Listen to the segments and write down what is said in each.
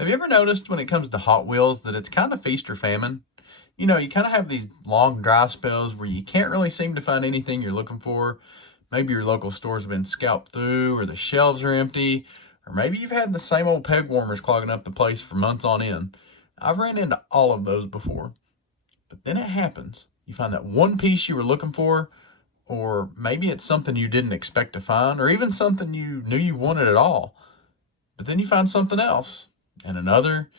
Have you ever noticed when it comes to Hot Wheels that it's kind of feast or famine? You know, you kind of have these long dry spells where you can't really seem to find anything you're looking for. Maybe your local store's been scalped through, or the shelves are empty, or maybe you've had the same old peg warmers clogging up the place for months on end. I've ran into all of those before. But then it happens. You find that one piece you were looking for, or maybe it's something you didn't expect to find, or even something you knew you wanted at all. But then you find something else, and another,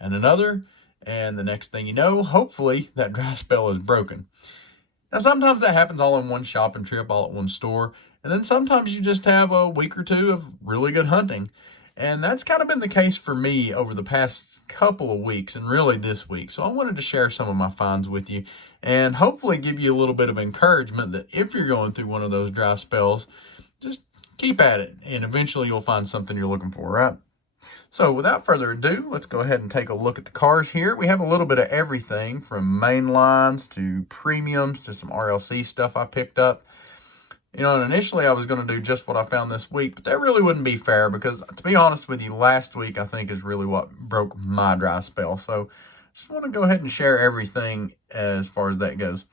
and another, and the next thing you know, hopefully that dry spell is broken. Now, sometimes that happens all in one shopping trip, all at one store, and then sometimes you just have a week or two of really good hunting. And that's kind of been the case for me over the past couple of weeks, and really this week. So I wanted to share some of my finds with you and hopefully give you a little bit of encouragement that if you're going through one of those dry spells, just keep at it, and eventually you'll find something you're looking for, right? So without further ado, let's go ahead and take a look at the cars here. We have a little bit of everything from main lines to premiums to some RLC stuff I picked up. You know, and initially I was going to do just what I found this week, but that really wouldn't be fair because, to be honest with you, last week I think is really what broke my dry spell. So just want to go ahead and share everything as far as that goes.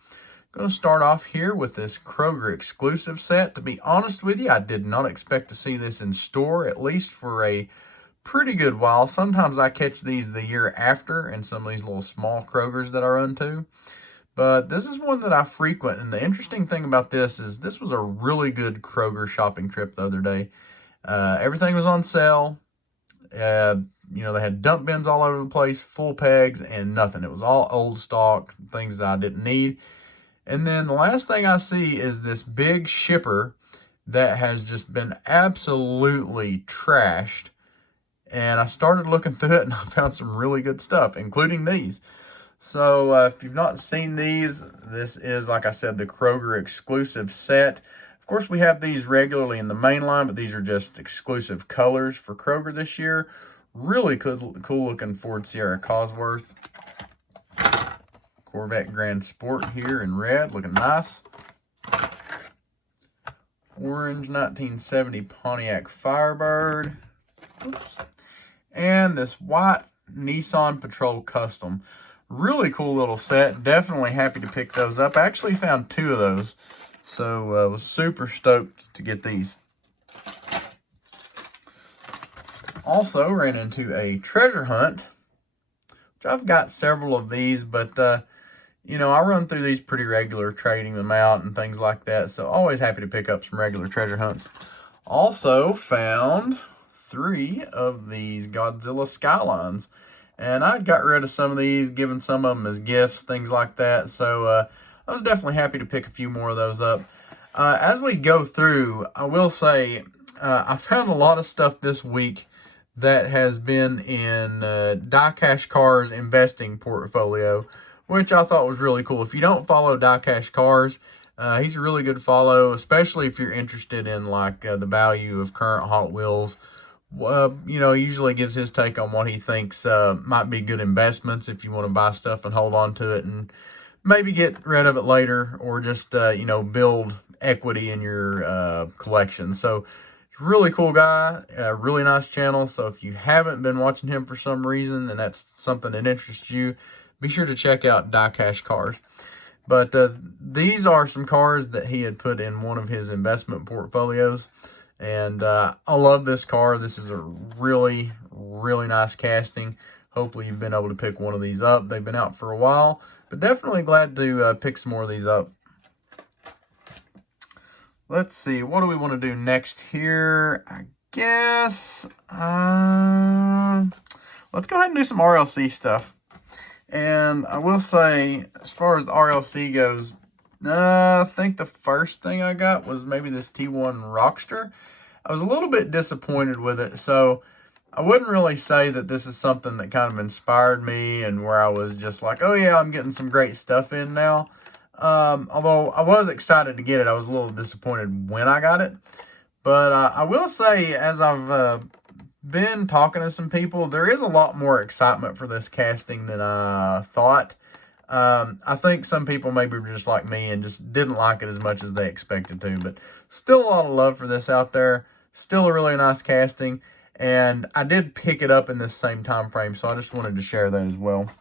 Going to start off here with this Kroger Exclusive Set. To be honest with you, I did not expect to see this in store, at least for a pretty good while. Sometimes I catch these the year after in some of these little small Krogers that I run to. But this is one that I frequent, and the interesting thing about this is this was a really good Kroger shopping trip the other day. Everything was on sale. You know, they had dump bins all over the place, full pegs, and nothing. It was all old stock, things that I didn't need. And then the last thing I see is this big shipper that has just been absolutely trashed. And I started looking through it, and I found some really good stuff, including these. So if you've not seen these, this is, like I said, the Kroger Exclusive Set. Of course, we have these regularly in the main line, but these are just exclusive colors for Kroger this year. Really cool looking Ford Sierra Cosworth. Corvette Grand Sport here in red, looking nice. Orange 1970 Pontiac Firebird. Oops. And this white Nissan Patrol Custom. Really cool little set. Definitely happy to pick those up. I actually found two of those. So I was super stoked to get these. Also ran into a treasure hunt, which I've got several of these, but you know, I run through these pretty regular, trading them out and things like that. So always happy to pick up some regular treasure hunts. Also found 3 of these Godzilla Skylines. And I got rid of some of these, given some of them as gifts, things like that. So I was definitely happy to pick a few more of those up. As we go through, I will say I found a lot of stuff this week that has been in Diecast Cars' investing portfolio, which I thought was really cool. If you don't follow Diecast Cars, he's a really good follow, especially if you're interested in like the value of current Hot Wheels. You know, usually gives his take on what he thinks might be good investments if you want to buy stuff and hold on to it and maybe get rid of it later, or just, you know, build equity in your collection. So, really cool guy, really nice channel. So, if you haven't been watching him for some reason and that's something that interests you, be sure to check out Diecast Cars. But these are some cars that he had put in one of his investment portfolios. And I love this car. This is a really, really nice casting. Hopefully you've been able to pick one of these up. They've been out for a while, but definitely glad to pick some more of these up. Let's see, what do we want to do next here? I guess let's go ahead and do some RLC stuff. And I will say, as far as the RLC goes, I think the first thing I got was maybe this T1 Rockster. I was a little bit disappointed with it, so I wouldn't really say that this is something that kind of inspired me and where I was just like, oh yeah, I'm getting some great stuff in now. Although I was excited to get it, I was a little disappointed when I got it. But I will say, as I've been talking to some people, there is a lot more excitement for this casting than I thought. I think some people maybe were just like me and just didn't like it as much as they expected to, but still a lot of love for this out there. Still a really nice casting. And I did pick it up in this same time frame, so I just wanted to share that as well.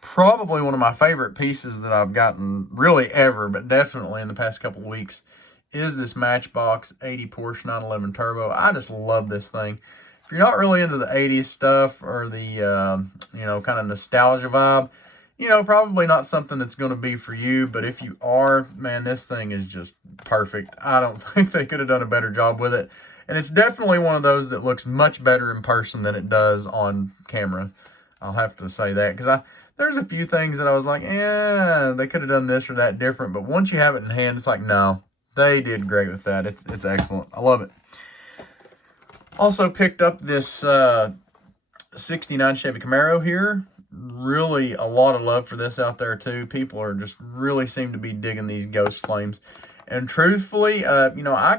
Probably one of my favorite pieces that I've gotten really ever, but definitely in the past couple of weeks, is this Matchbox 80 Porsche 911 Turbo. I just love this thing. If you're not really into the 80s stuff or the, kind of nostalgia vibe, probably not something that's going to be for you. But if you are, man, this thing is just perfect. I don't think they could have done a better job with it. And it's definitely one of those that looks much better in person than it does on camera. I'll have to say that, because there's a few things that I was like, they could have done this or that different. But once you have it in hand, it's like, no, they did great with that. It's excellent. I love it. Also picked up this 69 Chevy Camaro here. Really a lot of love for this out there too. People are just really seem to be digging these ghost flames. And truthfully, I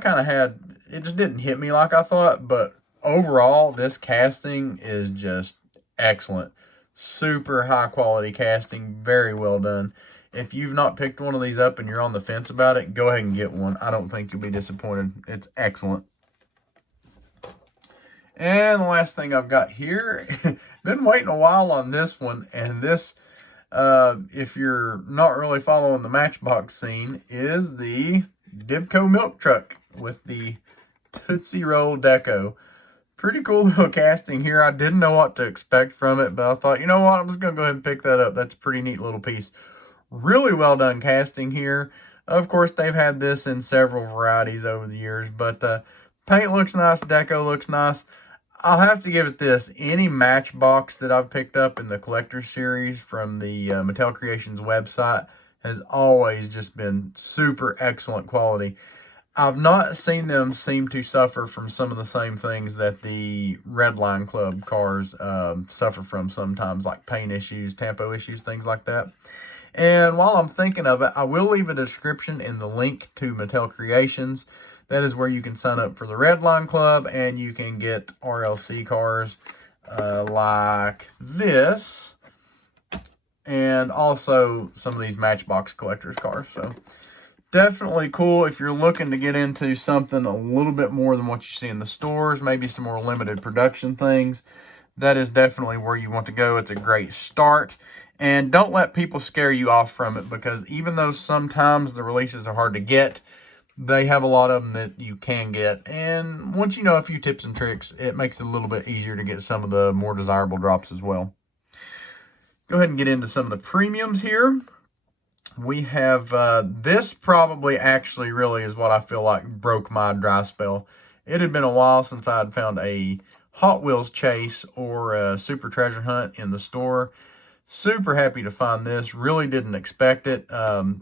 kind of had, it just didn't hit me like I thought. But overall, this casting is just excellent. Super high quality casting. Very well done. If you've not picked one of these up and you're on the fence about it, go ahead and get one. I don't think you'll be disappointed. It's excellent. And the last thing I've got here, been waiting a while on this one. And this, if you're not really following the Matchbox scene, is the Divco milk truck with the Tootsie Roll deco. Pretty cool little casting here. I didn't know what to expect from it, but I thought, you know what, I'm just going to go ahead and pick that up. That's a pretty neat little piece. Really well done casting here. Of course, they've had this in several varieties over the years, but paint looks nice, deco looks nice. I'll have to give it this. Any Matchbox that I've picked up in the collector series from the Mattel Creations website has always just been super excellent quality. I've not seen them seem to suffer from some of the same things that the Redline Club cars suffer from sometimes, like paint issues, tampo issues, things like that. And while I'm thinking of it, I will leave a description in the link to Mattel Creations. That is where you can sign up for the Redline Club, and you can get RLC cars like this, and also some of these Matchbox collectors cars. So definitely cool if you're looking to get into something a little bit more than what you see in the stores, maybe some more limited production things. That is definitely where you want to go. It's a great start. And don't let people scare you off from it, because even though sometimes the releases are hard to get, they have a lot of them that you can get. And once you know a few tips and tricks, it makes it a little bit easier to get some of the more desirable drops as well. Go ahead and get into some of the premiums here. We have this probably actually really is what I feel like broke my dry spell. It had been a while since I had found a Hot Wheels chase or a Super Treasure Hunt in the store. Super happy to find this. Really didn't expect it.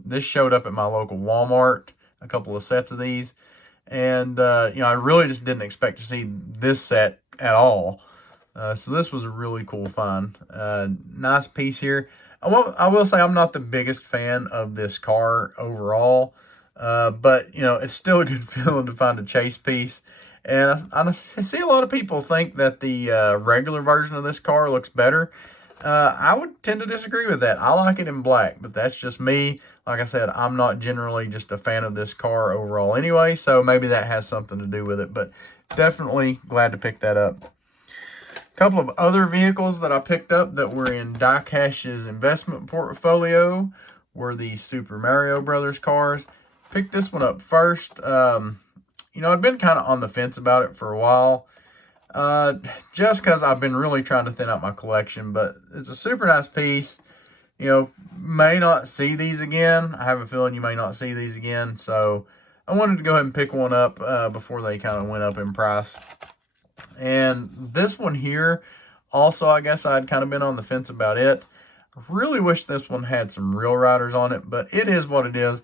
This showed up at my local Walmart, a couple of sets of these. And, I really just didn't expect to see this set at all. So this was a really cool find. Nice piece here. I will say I'm not the biggest fan of this car overall. But, it's still a good feeling to find a chase piece. And I see a lot of people think that the regular version of this car looks better. I would tend to disagree with that. I like it in black, but that's just me. Like I said, I'm not generally just a fan of this car overall anyway, so maybe that has something to do with it, but definitely glad to pick that up. A couple of other vehicles that I picked up that were in Diecast's investment portfolio were the Super Mario Brothers cars. Picked this one up first. I'd been kind of on the fence about it for a while. Just because I've been really trying to thin out my collection, but it's a super nice piece. May not see these again. I have a feeling you may not see these again, so I wanted to go ahead and pick one up before they kind of went up in price. And this one here, also, I guess I'd kind of been on the fence about it. I really wish this one had some real riders on it, but it is what it is.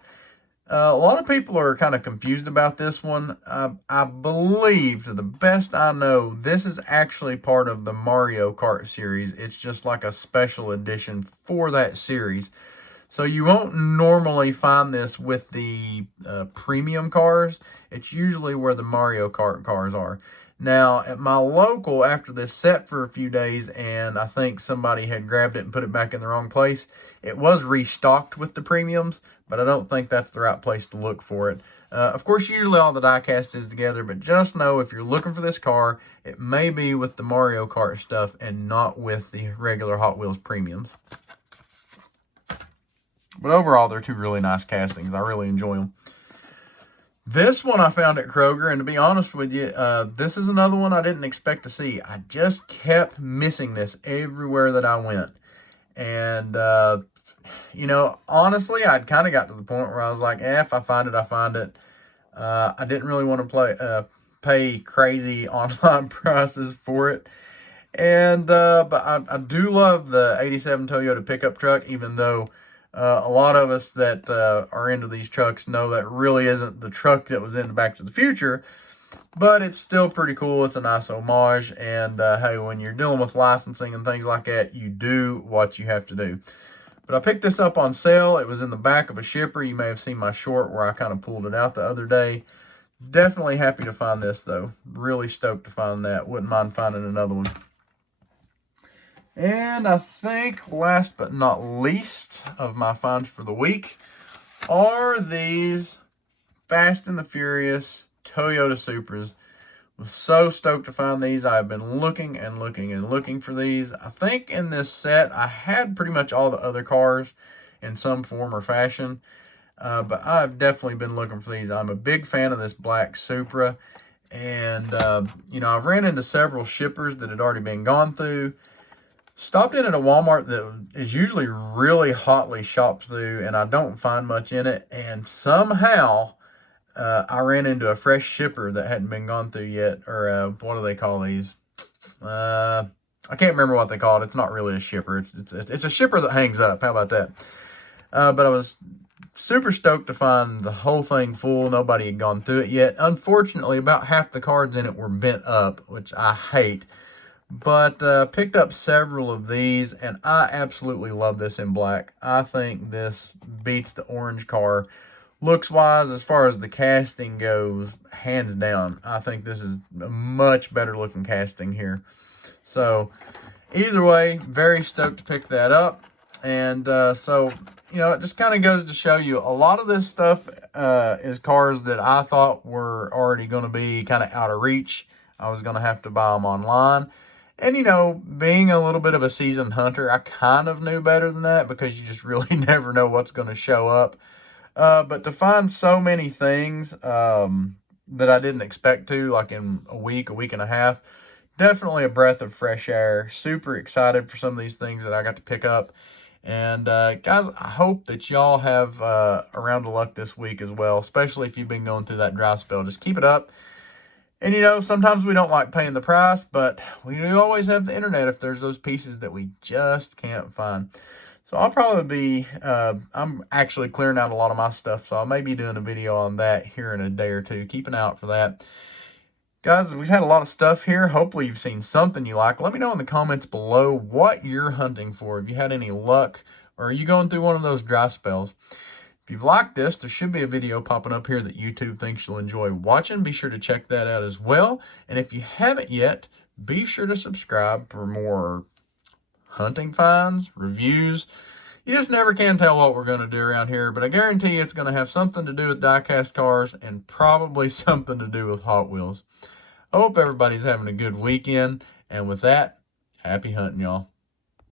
A lot of people are kind of confused about this one. I believe, to the best I know, this is actually part of the Mario Kart series. It's just like a special edition for that series. So you won't normally find this with the premium cars. It's usually where the Mario Kart cars are. Now, at my local, after this set for a few days, and I think somebody had grabbed it and put it back in the wrong place, it was restocked with the premiums, but I don't think that's the right place to look for it. Of course, usually all the diecast is together, but just know if you're looking for this car, it may be with the Mario Kart stuff and not with the regular Hot Wheels premiums. But overall, they're two really nice castings. I really enjoy them. This one I found at Kroger, and to be honest with you, this is another one I didn't expect to see. I just kept missing this everywhere that I went. And, you know, honestly, I'd kind of got to the point where I was like, if I find it, I find it. I didn't really want to pay crazy online prices for it. And, but I do love the 87 Toyota pickup truck, even though a lot of us that are into these trucks know that really isn't the truck that was in Back to the Future. But it's still pretty cool. It's a nice homage. And, hey, when you're dealing with licensing and things like that, you do what you have to do. But I picked this up on sale. It was in the back of a shipper. You may have seen my short where I kind of pulled it out the other day. Definitely happy to find this, though. Really stoked to find that. Wouldn't mind finding another one. And I think last but not least of my finds for the week are these Fast and the Furious Toyota Supras. Was so stoked to find these. I've been looking and looking and looking for these. I think in this set, I had pretty much all the other cars in some form or fashion. But I've definitely been looking for these. I'm a big fan of this black Supra. And, you know, I've ran into several shippers that had already been gone through. Stopped in at a Walmart that is usually really hotly shopped through, and I don't find much in it. And somehow, I ran into a fresh shipper that hadn't been gone through yet, or what do they call these? I can't remember what they call it. It's not really a shipper. It's a shipper that hangs up. How about that? But I was super stoked to find the whole thing full. Nobody had gone through it yet. Unfortunately, about half the cards in it were bent up, which I hate. But picked up several of these, and I absolutely love this in black. I think this beats the orange car. Looks-wise, as far as the casting goes, hands down, I think this is a much better-looking casting here. So, either way, very stoked to pick that up. And so, you know, it just kind of goes to show you a lot of this stuff is cars that I thought were already going to be kind of out of reach. I was going to have to buy them online. And, you know, being a little bit of a seasoned hunter, I kind of knew better than that because you just really never know what's going to show up. But to find so many things that I didn't expect to, like in a week and a half, definitely a breath of fresh air. Super excited for some of these things that I got to pick up. And, guys, I hope that y'all have a round of luck this week as well, especially if you've been going through that dry spell. Just keep it up. And, you know, sometimes we don't like paying the price, but we do always have the internet if there's those pieces that we just can't find. So I'll probably be, I'm actually clearing out a lot of my stuff, so I may be doing a video on that here in a day or two. Keep an eye out for that. Guys, we've had a lot of stuff here. Hopefully you've seen something you like. Let me know in the comments below what you're hunting for. Have you had any luck, or are you going through one of those dry spells? If you've liked this, there should be a video popping up here that YouTube thinks you'll enjoy watching. Be sure to check that out as well. And if you haven't yet, be sure to subscribe for more hunting finds, reviews. You just never can tell what we're going to do around here, but I guarantee you it's going to have something to do with diecast cars and probably something to do with Hot Wheels. I hope everybody's having a good weekend. And with that, happy hunting, y'all.